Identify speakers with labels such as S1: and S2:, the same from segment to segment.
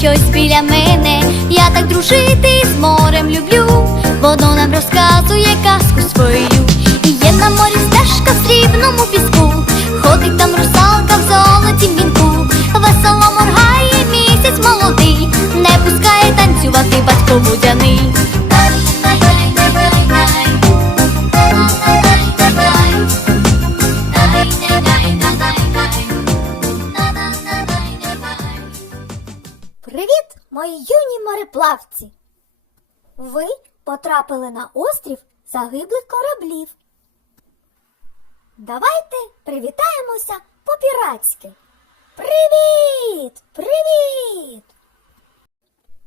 S1: щось біля мене. Я так дружити з морем люблю. Воно нам розказує казку свою. І є на морі стежка в срібному піску. Ходить там русалка в золотім вінку. Весело моргає місяць молодий. Не пускає танцювати батько будяний.
S2: Мореплавці! Ви потрапили на острів загиблих кораблів. Давайте привітаємося по-піратськи. Привіт! Привіт!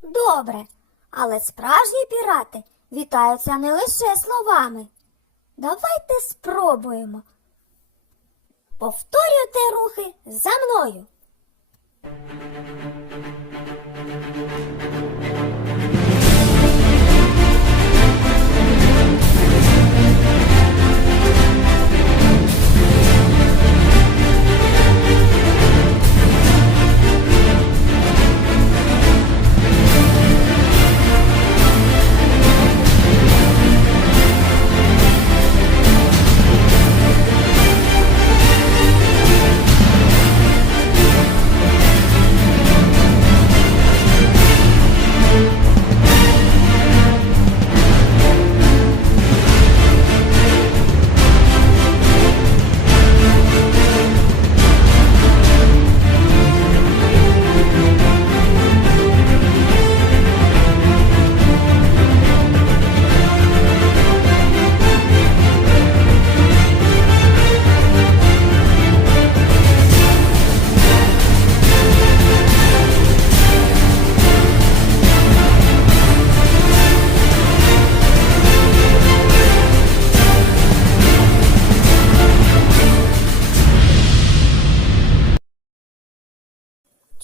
S2: Добре, але справжні пірати вітаються не лише словами. Давайте спробуємо. Повторюйте рухи за мною.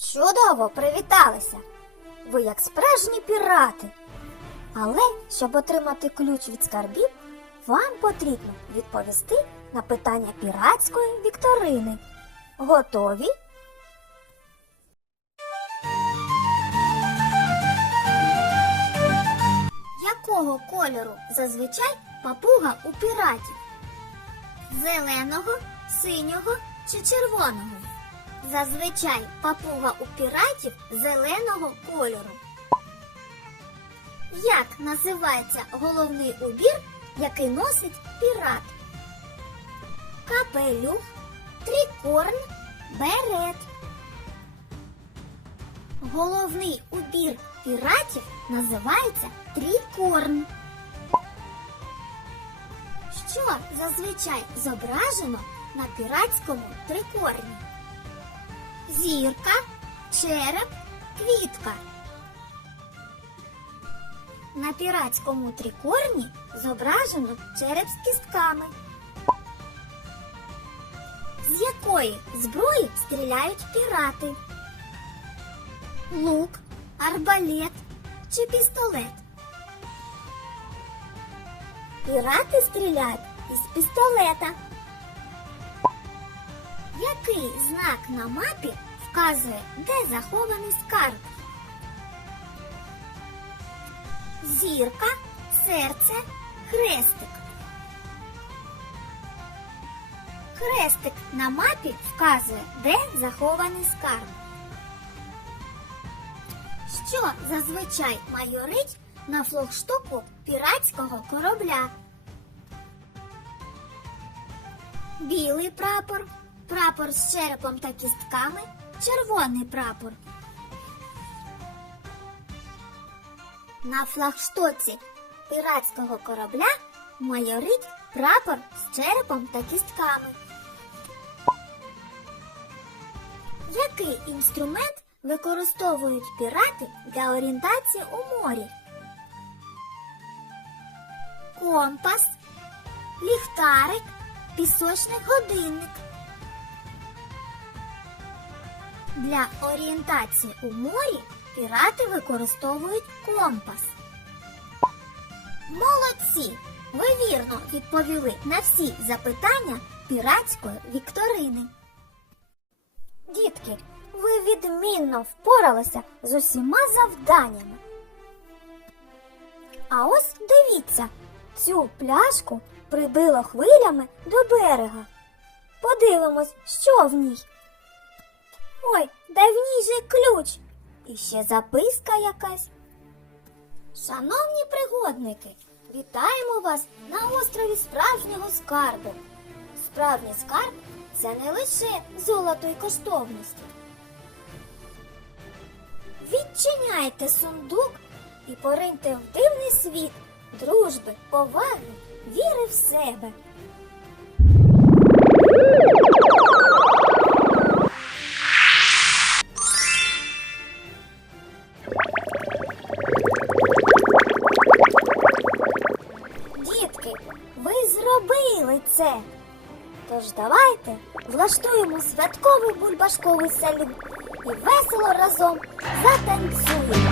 S2: Чудово привіталися! Ви як справжні пірати. Але щоб отримати ключ від скарбів, вам потрібно відповісти на питання піратської вікторини. Готові? Якого кольору зазвичай папуга у піратів? Зеленого, синього чи червоного? Зазвичай папуга у піратів зеленого кольору. Як називається головний убір, який носить пірат? Капелюх, трикорн, берет. Головний убір піратів називається трикорн. Що зазвичай зображено на піратському трикорні? Зірка, череп, квітка. На піратському трикорні зображено череп з кістками. З якої зброї стріляють пірати? Лук, арбалет чи пістолет? Пірати стріляють із пістолета. Який знак на мапі вказує, де захований скарб? Зірка, серце, хрестик. Хрестик на мапі вказує, де захований скарб. Що зазвичай майорить на флагштоку піратського корабля? Білий прапор, прапор з черепом та кістками, червоний прапор. На флагштоці піратського корабля майорить прапор з черепом та кістками. Який інструмент використовують пірати для орієнтації у морі? Компас, ліхтарик, пісочний годинник. Для орієнтації у морі пірати використовують компас. Молодці! Ви вірно відповіли на всі запитання піратської вікторини. Дітки, ви відмінно впоралися з усіма завданнями. А ось дивіться, цю пляшку прибило хвилями до берега. Подивимось, що в ній. Ой, да в ній же ключ. І ще записка якась. Шановні пригодники, вітаємо вас на острові справжнього скарбу. Справжній скарб це не лише золото й коштовності. Відчиняйте сундук і пориньте в дивний світ дружби, поваги, віри в себе. Це. Тож давайте влаштуємо святковий бульбашковий салют і весело разом затанцюємо.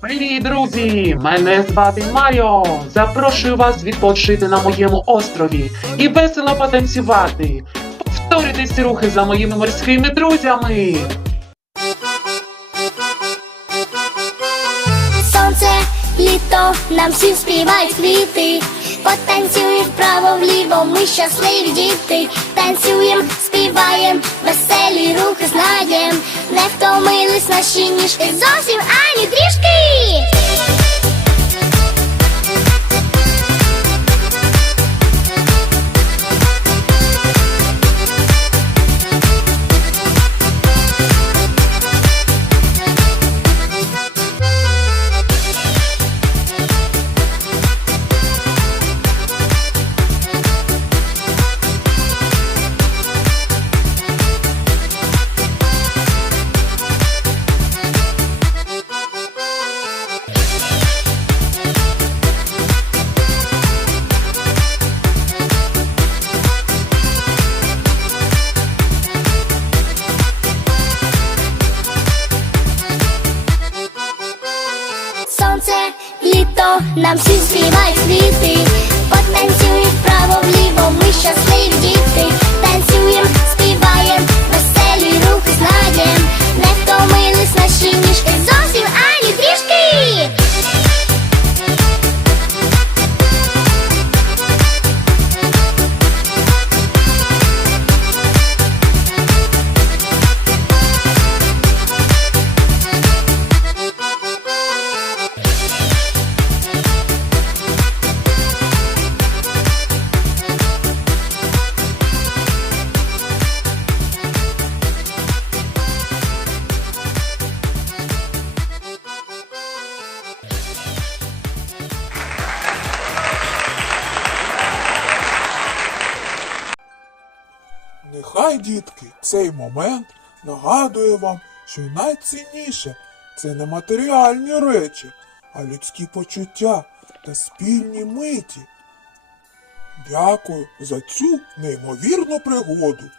S3: Привіт, друзі! Мене звати Маріо. Запрошую вас відпочити на моєму острові і весело потанцювати. Повторюйте ці рухи за моїми морськими друзями.
S4: Літо, нам всім співають квіти. потанцюй вправо вліво, ми щасливі діти. Танцюєм, співаєм, веселі рухи знаєм. Не втомились наші ніжки зовсім ані трішки. Літо, нам всім співають квіти. потанцюють вправо вліво, ми щасливі
S5: Нехай, дітки, цей момент нагадує вам, що найцінніше це не матеріальні речі, а людські почуття та спільні миті. Дякую за цю неймовірну пригоду.